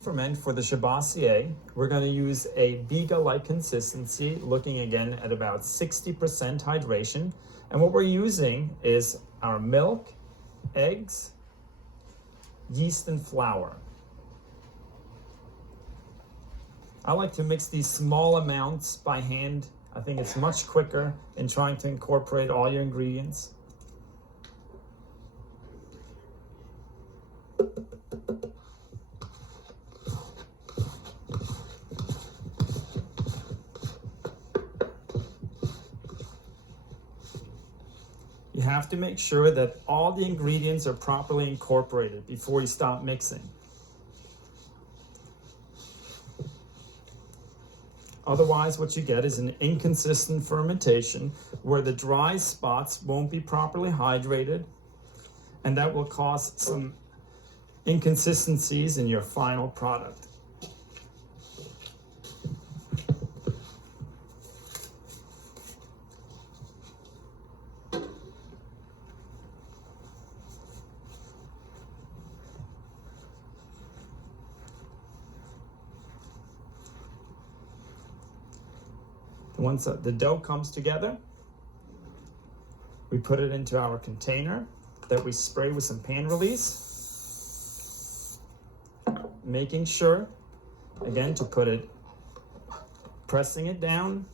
ferment for the Gibassier, we're going to use a biga-like consistency, looking again at about 60% hydration. And what we're using is our milk, eggs, yeast, and flour. I like to mix these small amounts by hand. I think it's much quicker in trying to incorporate all your ingredients. You have to make sure that all the ingredients are properly incorporated before you stop mixing. Otherwise, what you get is an inconsistent fermentation where the dry spots won't be properly hydrated, and that will cause some inconsistencies in your final product. Once the dough comes together, we put it into our container that we spray with some pan release, making sure, again, to put it, pressing it down,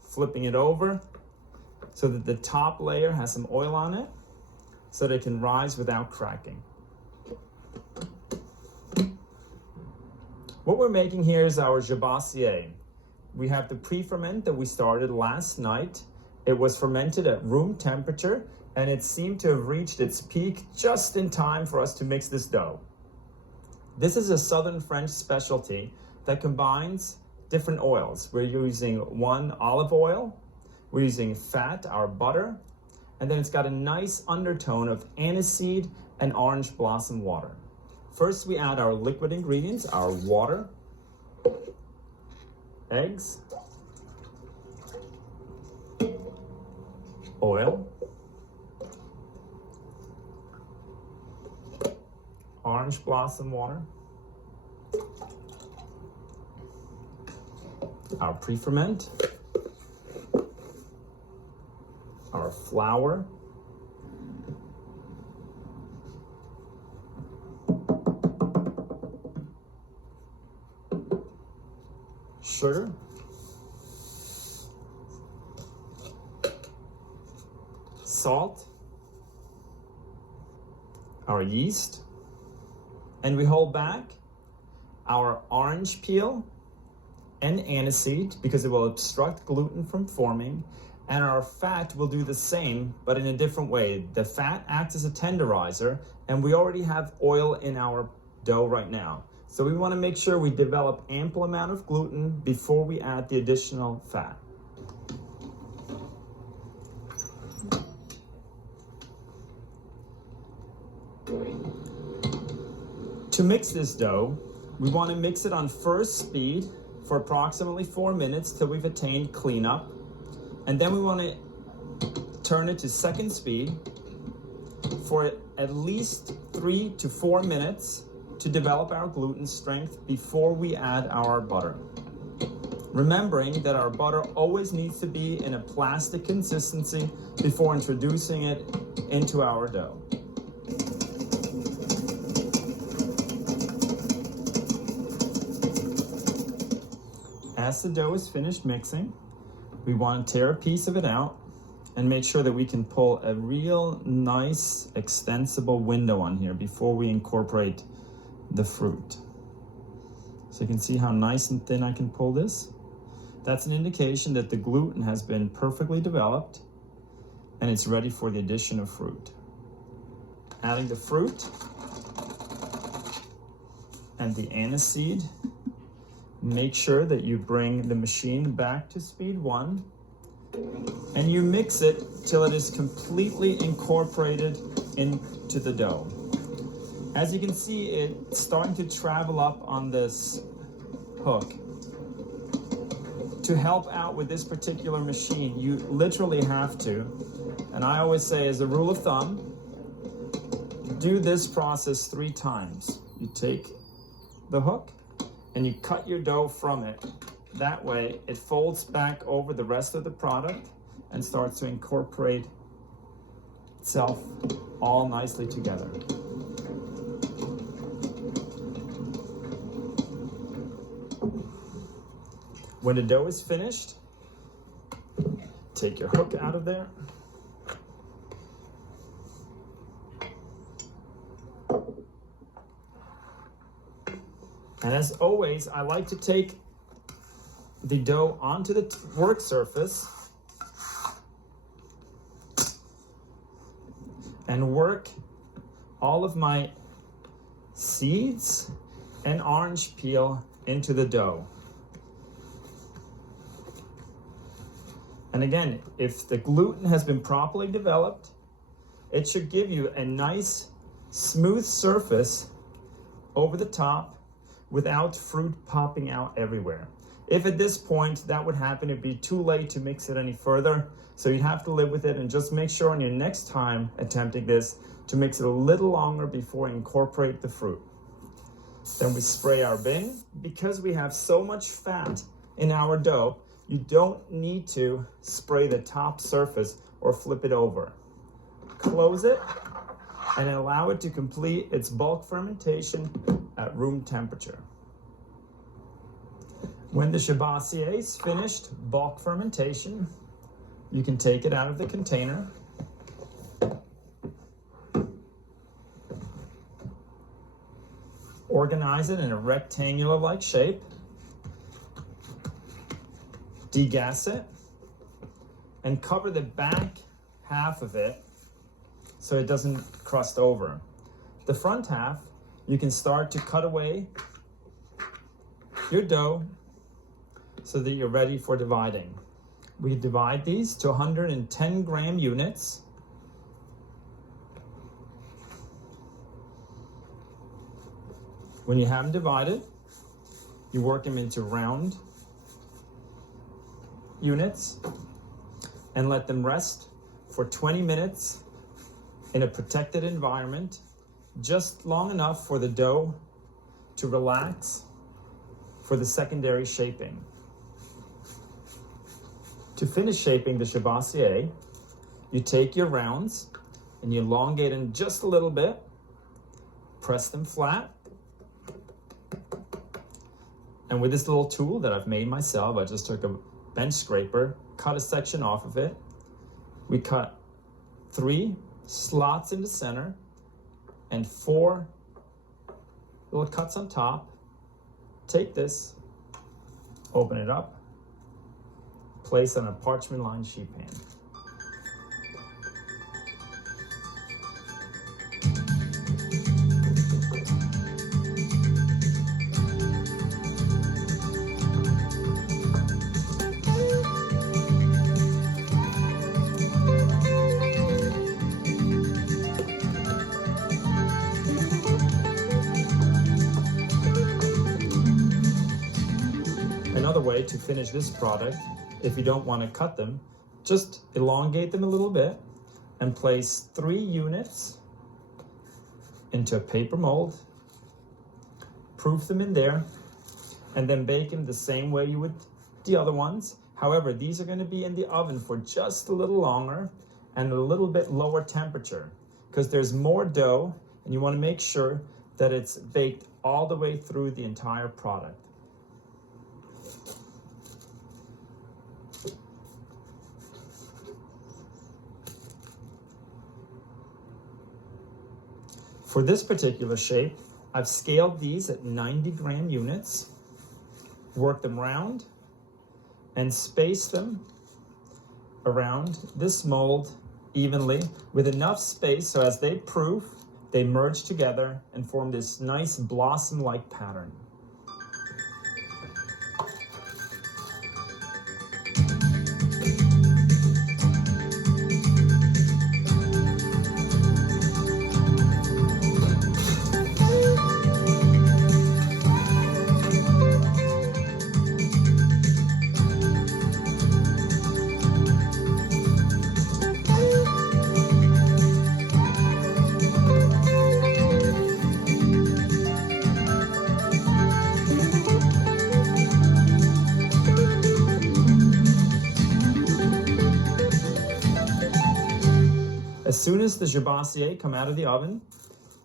flipping it over, so that the top layer has some oil on it, so that it can rise without cracking. What we're making here is our Gibassier. We have the pre-ferment that we started last night. It was fermented at room temperature, and it seemed to have reached its peak just in time for us to mix this dough. This is a Southern French specialty that combines different oils. We're using one olive oil, we're using fat, our butter, and then it's got a nice undertone of aniseed and orange blossom water. First, we add our liquid ingredients, our water, eggs, oil, orange blossom water, our pre-ferment, our flour, sugar, salt, our yeast, and we hold back our orange peel and aniseed because it will obstruct gluten from forming, and our fat will do the same but in a different way. The fat acts as a tenderizer, and we already have oil in our dough right now. So we want to make sure we develop ample amount of gluten before we add the additional fat. To mix this dough, we want to mix it on first speed for approximately 4 minutes till we've attained cleanup. And then we want to turn it to second speed for at least 3 to 4 minutes to develop our gluten strength before we add our butter. Remembering that our butter always needs to be in a plastic consistency before introducing it into our dough. As the dough is finished mixing, we want to tear a piece of it out and make sure that we can pull a real nice extensible window on here before we incorporate the fruit. So you can see how nice and thin I can pull this. That's an indication that the gluten has been perfectly developed and it's ready for the addition of fruit. Adding the fruit and the aniseed, make sure that you bring the machine back to speed 1 and you mix it till it is completely incorporated into the dough. As you can see, it's starting to travel up on this hook. To help out with this particular machine, you literally have to, and I always say as a rule of thumb, do this process 3 times. You take the hook, and you cut your dough from it. That way it folds back over the rest of the product and starts to incorporate itself all nicely together. When the dough is finished, take your hook out of there. And as always, I like to take the dough onto the work surface and work all of my seeds and orange peel into the dough. And again, if the gluten has been properly developed, it should give you a nice smooth surface over the top without fruit popping out everywhere. If at this point that would happen, it'd be too late to mix it any further. So you'd have to live with it and just make sure on your next time attempting this to mix it a little longer before you incorporate the fruit. Then we spray our bin. Because we have so much fat in our dough, you don't need to spray the top surface or flip it over. Close it and allow it to complete its bulk fermentation at room temperature. When the Gibassier is finished bulk fermentation, you can take it out of the container. Organize it in a rectangular-like shape. Degas it and cover the back half of it so it doesn't crust over. The front half, you can start to cut away your dough so that you're ready for dividing. We divide these to 110 gram units. When you have them divided, you work them into round units and let them rest for 20 minutes in a protected environment, just long enough for the dough to relax for the secondary shaping. To finish shaping the Gibassier, you take your rounds and you elongate them just a little bit, press them flat, and with this little tool that I've made myself, I just took a bench scraper, cut a section off of it. We cut 3 slots in the center and 4 little cuts on top. Take this, open it up, place on a parchment lined sheet pan. Another way to finish this product, if you don't want to cut them, just elongate them a little bit and place 3 units into a paper mold, proof them in there, and then bake them the same way you would the other ones. However, these are going to be in the oven for just a little longer and a little bit lower temperature because there's more dough and you want to make sure that it's baked all the way through the entire product. For this particular shape, I've scaled these at 90 gram units, worked them round, and spaced them around this mold evenly with enough space so as they proof, they merge together and form this nice blossom-like pattern. As soon as the Gibassier come out of the oven,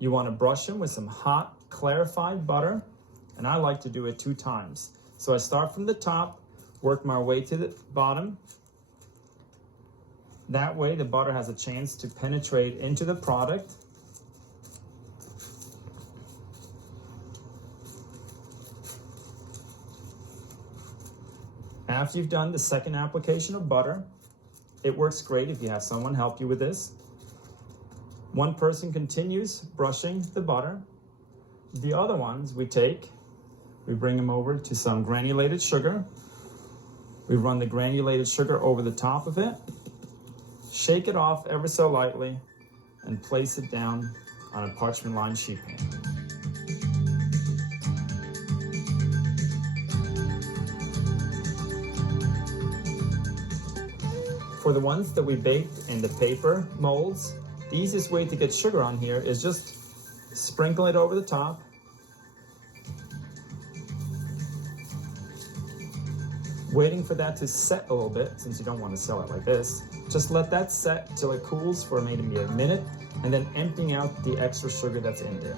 you want to brush them with some hot, clarified butter, and I like to do it 2 times. So I start from the top, work my way to the bottom. That way the butter has a chance to penetrate into the product. After you've done the second application of butter, it works great if you have someone help you with this. One person continues brushing the butter. The other ones we bring them over to some granulated sugar. We run the granulated sugar over the top of it, shake it off ever so lightly, and place it down on a parchment-lined sheet pan. For the ones that we baked in the paper molds, the easiest way to get sugar on here is just sprinkle it over the top. Waiting for that to set a little bit, since you don't want to sell it like this. Just let that set till it cools for maybe a minute, and then emptying out the extra sugar that's in there.